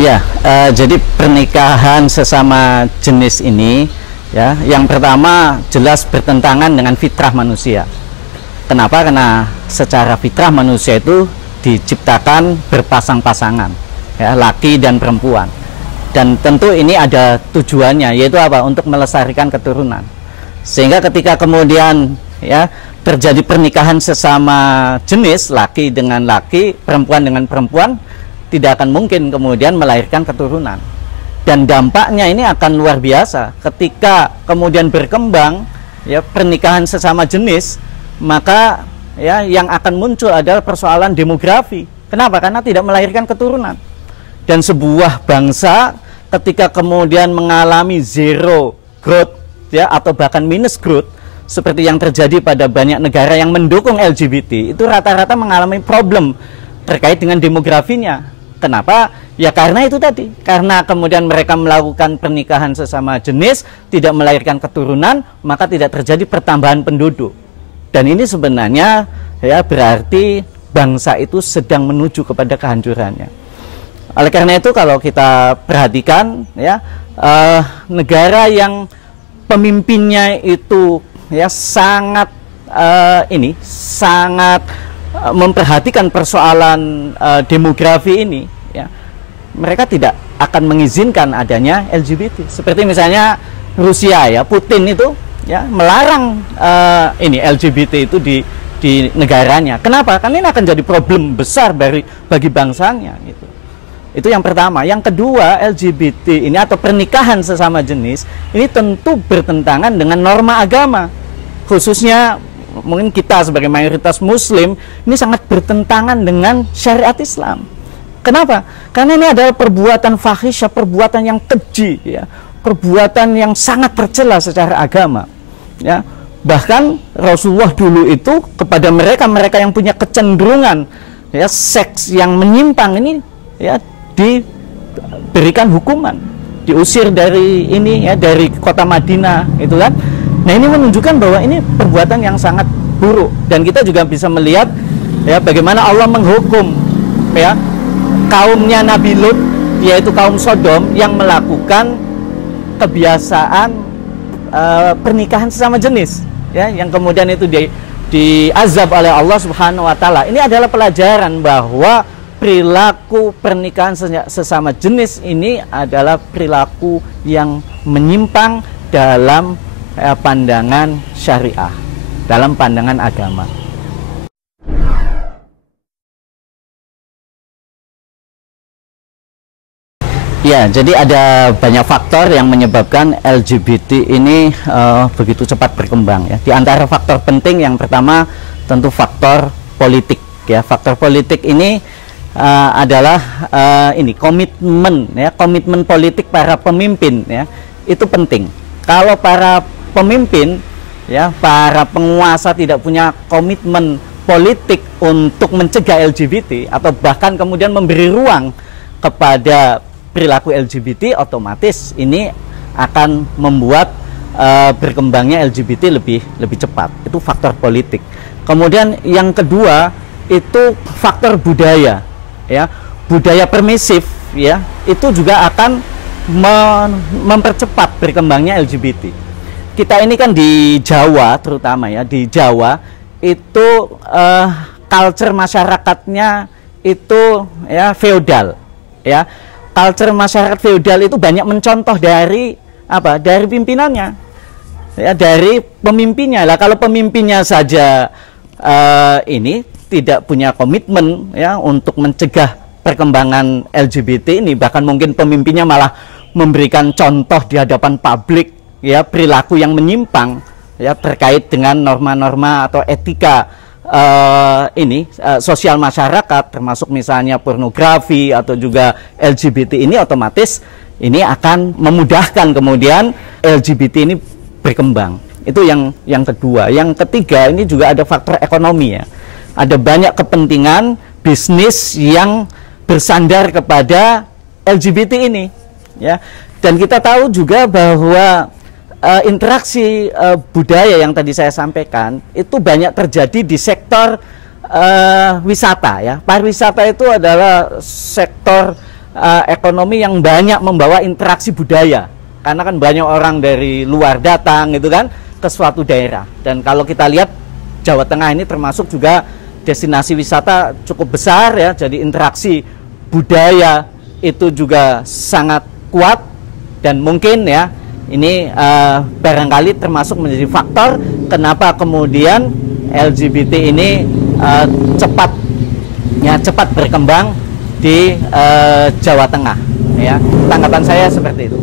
Ya, jadi pernikahan sesama jenis ini, ya, yang pertama jelas bertentangan dengan fitrah manusia. Kenapa? Karena secara fitrah manusia itu diciptakan berpasang-pasangan, ya, laki dan perempuan. Dan tentu ini ada tujuannya, yaitu apa? Untuk melestarikan keturunan. Sehingga ketika kemudian, ya, terjadi pernikahan sesama jenis, laki dengan laki, perempuan dengan perempuan, tidak akan mungkin kemudian melahirkan keturunan. Dan dampaknya ini akan luar biasa ketika kemudian berkembang, ya, pernikahan sesama jenis, maka, ya, yang akan muncul adalah persoalan demografi. Kenapa? Karena tidak melahirkan keturunan. Dan sebuah bangsa ketika kemudian mengalami zero growth, ya, atau bahkan minus growth, seperti yang terjadi pada banyak negara yang mendukung LGBT, itu rata-rata mengalami problem terkait dengan demografinya. Kenapa? Ya karena itu tadi, karena kemudian mereka melakukan pernikahan sesama jenis, tidak melahirkan keturunan, maka tidak terjadi pertambahan penduduk. Dan ini sebenarnya, ya, berarti bangsa itu sedang menuju kepada kehancurannya. Oleh karena itu kalau kita perhatikan, ya, negara yang pemimpinnya itu, ya, sangat sangat memperhatikan persoalan demografi ini, ya, mereka tidak akan mengizinkan adanya LGBT. Seperti misalnya Rusia, ya, Putin itu, ya, melarang LGBT itu di negaranya. Kenapa? Karena ini akan jadi problem besar bagi bangsanya, gitu. Itu yang pertama. Yang kedua, LGBT ini atau pernikahan sesama jenis ini tentu bertentangan dengan norma agama, khususnya mungkin kita sebagai mayoritas muslim ini sangat bertentangan dengan syariat Islam. Kenapa? Karena ini adalah perbuatan fahisyah, perbuatan yang keji, ya, perbuatan yang sangat tercela secara agama, ya. Bahkan Rasulullah dulu itu kepada mereka yang punya kecenderungan, ya, seks yang menyimpang ini, ya, diberikan hukuman, diusir dari ini, ya, dari kota Madinah, itu kan. Nah, ini menunjukkan bahwa ini perbuatan yang sangat buruk. Dan kita juga bisa melihat, ya, bagaimana Allah menghukum, ya, kaumnya Nabi Lut, yaitu kaum Sodom yang melakukan kebiasaan pernikahan sesama jenis, ya, yang kemudian itu diazab oleh Allah Subhanahu wa taala. Ini adalah pelajaran bahwa perilaku pernikahan sesama jenis ini adalah perilaku yang menyimpang dalam pandangan syariah, dalam pandangan agama. Ya, jadi ada banyak faktor yang menyebabkan LGBT ini begitu cepat berkembang, ya. Di antara faktor penting yang pertama tentu faktor politik, ya. Faktor politik ini adalah komitmen, ya, komitmen politik para pemimpin, ya. Itu penting. Kalau para pemimpin, ya, para penguasa tidak punya komitmen politik untuk mencegah LGBT atau bahkan kemudian memberi ruang kepada perilaku LGBT, otomatis ini akan membuat berkembangnya LGBT lebih cepat. Itu faktor politik. Kemudian yang kedua itu faktor budaya, ya. Budaya permisif, ya, itu juga akan mempercepat berkembangnya LGBT. Kita ini kan di Jawa terutama, ya, di Jawa itu culture masyarakatnya itu, ya, feodal, ya. Culture masyarakat feodal itu banyak mencontoh dari apa? Dari pimpinannya, ya, dari pemimpinnya. Lah kalau pemimpinnya saja ini tidak punya komitmen, ya, untuk mencegah perkembangan LGBT ini, bahkan mungkin pemimpinnya malah memberikan contoh di hadapan publik, ya, perilaku yang menyimpang, ya, terkait dengan norma-norma atau etika sosial masyarakat, termasuk misalnya pornografi atau juga LGBT ini, otomatis ini akan memudahkan kemudian LGBT ini berkembang. Itu yang kedua. Yang ketiga, ini juga ada faktor ekonomi, ya. Ada banyak kepentingan bisnis yang bersandar kepada LGBT ini, ya. Dan kita tahu juga bahwa interaksi budaya yang tadi saya sampaikan itu banyak terjadi di sektor wisata, ya. Pariwisata itu adalah sektor ekonomi yang banyak membawa interaksi budaya, karena kan banyak orang dari luar datang gitu kan ke suatu daerah. Dan kalau kita lihat Jawa Tengah ini termasuk juga destinasi wisata cukup besar ya, jadi interaksi budaya itu juga sangat kuat. Dan mungkin ya ini barangkali termasuk menjadi faktor kenapa kemudian LGBT ini cepat berkembang di Jawa Tengah ya. Tanggapan saya seperti itu.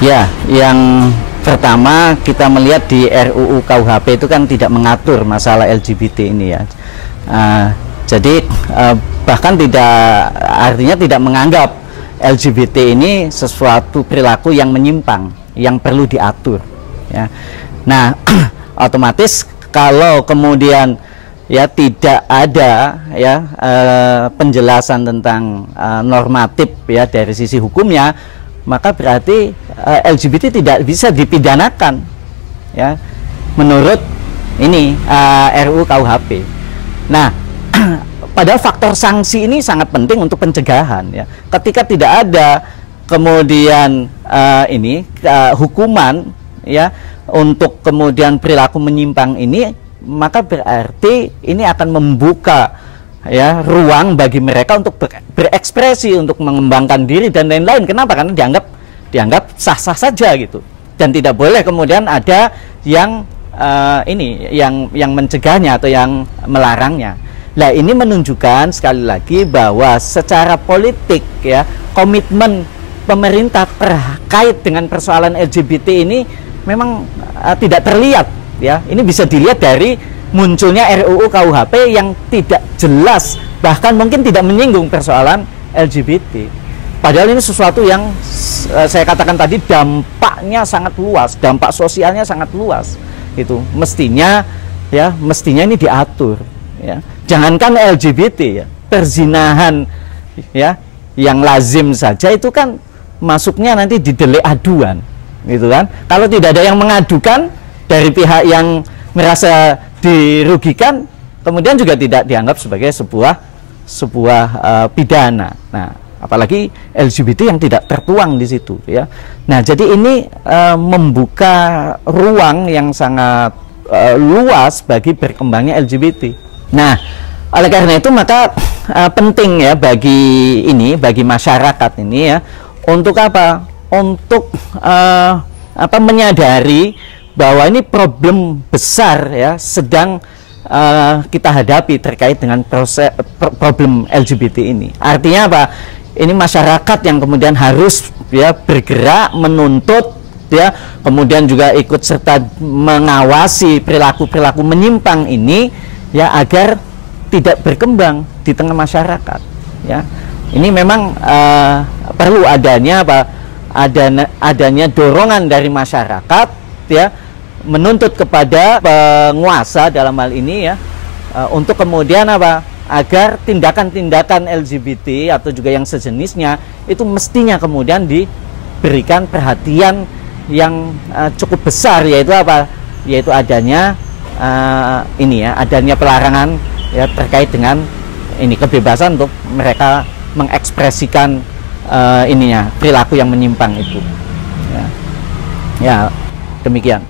Ya, yang pertama kita melihat di RUU KUHP itu kan tidak mengatur masalah LGBT ini ya. Jadi bahkan artinya tidak menganggap LGBT ini sesuatu perilaku yang menyimpang, yang perlu diatur ya. Nah, otomatis kalau kemudian ya tidak ada ya penjelasan tentang normatif ya dari sisi hukumnya, maka berarti LGBT tidak bisa dipidanakan ya menurut ini RUU KUHP. Nah, padahal faktor sanksi ini sangat penting untuk pencegahan ya. Ketika tidak ada kemudian hukuman ya untuk kemudian perilaku menyimpang ini, maka berarti ini akan membuka ya ruang bagi mereka untuk berekspresi, untuk mengembangkan diri dan lain-lain. Kenapa? Karena dianggap sah-sah saja gitu, dan tidak boleh kemudian ada yang yang mencegahnya atau yang melarangnya. Nah, ini menunjukkan sekali lagi bahwa secara politik ya komitmen pemerintah terkait dengan persoalan LGBT ini memang tidak terlihat ya. Ini bisa dilihat dari munculnya RUU KUHP yang tidak jelas, bahkan mungkin tidak menyinggung persoalan LGBT. Padahal ini sesuatu yang saya katakan tadi dampaknya sangat luas, dampak sosialnya sangat luas. Itu mestinya ini diatur ya. Jangankan LGBT ya, perzinahan ya yang lazim saja itu kan masuknya nanti di delik aduan gitu kan. Kalau tidak ada yang mengadukan dari pihak yang merasa dirugikan, kemudian juga tidak dianggap sebagai sebuah pidana. Nah, apalagi LGBT yang tidak tertuang di situ ya. Nah, jadi ini membuka ruang yang sangat luas bagi berkembangnya LGBT. Nah, oleh karena itu maka penting ya bagi masyarakat ini ya untuk apa? Untuk menyadari bahwa ini problem besar ya sedang kita hadapi terkait dengan problem LGBT ini. Artinya apa? Ini masyarakat yang kemudian harus ya bergerak menuntut ya, kemudian juga ikut serta mengawasi perilaku-perilaku menyimpang ini ya agar tidak berkembang di tengah masyarakat ya. Ini memang perlu adanya adanya dorongan dari masyarakat ya menuntut kepada penguasa dalam hal ini ya untuk kemudian agar tindakan-tindakan LGBT atau juga yang sejenisnya itu mestinya kemudian diberikan perhatian yang cukup besar, yaitu yaitu adanya adanya pelarangan ya terkait dengan kebebasan untuk mereka mengekspresikan perilaku yang menyimpang itu ya, demikian.